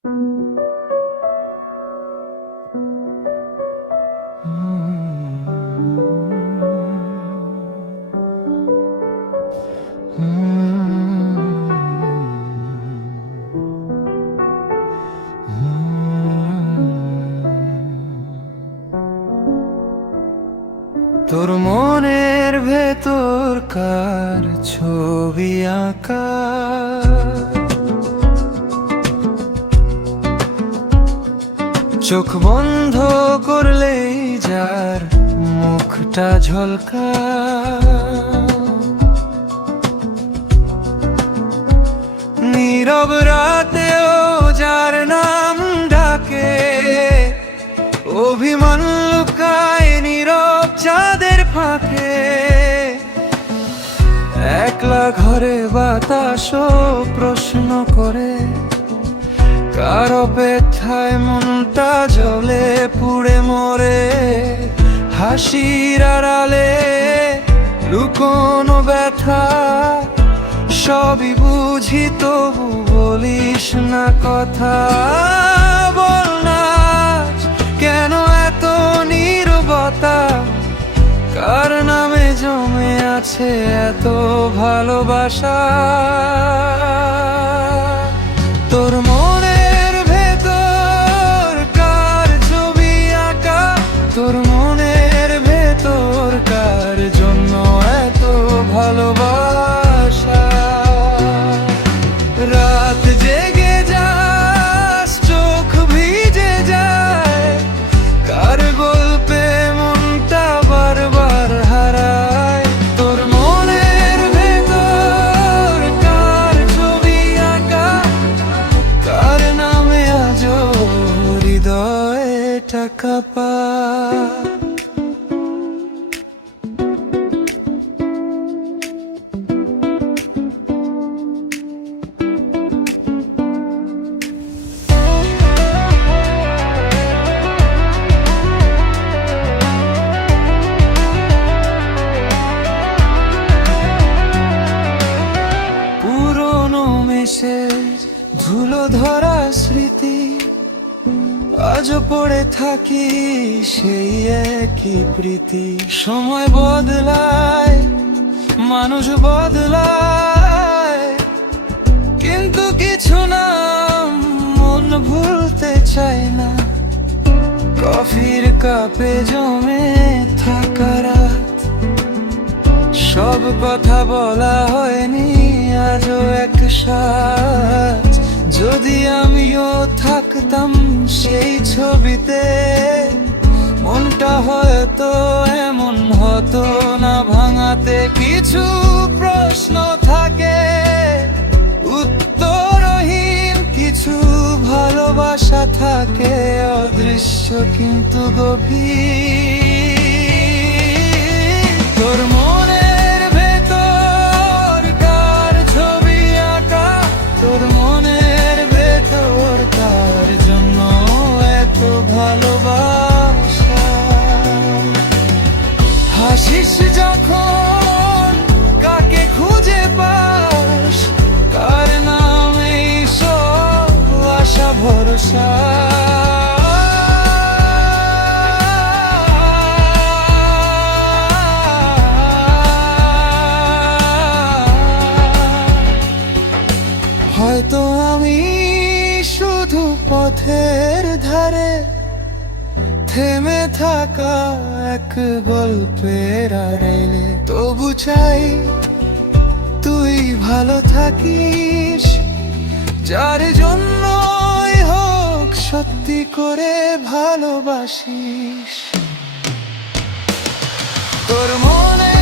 তোর মনের ভেতরকার ছবি আঁকা, চোখ বন্ধ করলেই যার মুখটা ঝলকা, নীরব রাতেও যার নাম ডাকে, অভিমান লুকায় নীরব চাঁদের ফাঁকে, একলা ঘরে বাতাসও প্রশ্ন করে, কার অপেক্ষায় মনটা জ্বলে পুড়ে মরে, হাসির আড়ালে লুকোনো ব্যথা, সবই বুঝি তবু বলিস না কথা। বল না কেন এত নীরবতা, কার নামে জমে আছে এত ভালোবাসা। তোর মনের ভেতর কার ছবি আঁকা, তোর মনের ভেতর কার জন্য এত ভালোবাসা। রাত জেগে যাস চোখ ভিজে যায়, কার গল্পে মনটা বারবার হারায়। তোর মনের ভেতর কার ছবি আঁকা, কার নামে আজও হৃদয়টা কাঁপা। ধুলো ধরা স্মৃতি আজও পড়ে থাকি সেই একই প্রীতি। সময় বদলায়, মানুষ বদলায়, কিন্তু কিছু নাম মন ভুলতে চায় না। কফির কাপে জমে থাকা রাত, সব কথা বলা হয়নি আজও একসাথ। যদি আমিও থাকতাম সেই ছবিতে, মনটা হয়তো এমন হতো না ভাঙাতে। কিছু প্রশ্ন থাকে উত্তরহীন, কিছু ভালোবাসা থাকে অদৃশ্য কিন্তু গভীর। তোর মনের ভেতর কার ছবি আঁকা, তোর মনের ভেতর কার জন্য এত ভালোবাসা। হাসিস যখন কাকে খুঁজে পাস, কার নামে সব আশা ভরসা। হয়তো আমি শুধু পথের ধারে থেমে থাকা এক গল্পের আড়ালে, তবু চাই তুই ভালো থাকিস, যার জন্যই হোক সত্যি করে ভালোবাসিস। তোর মনে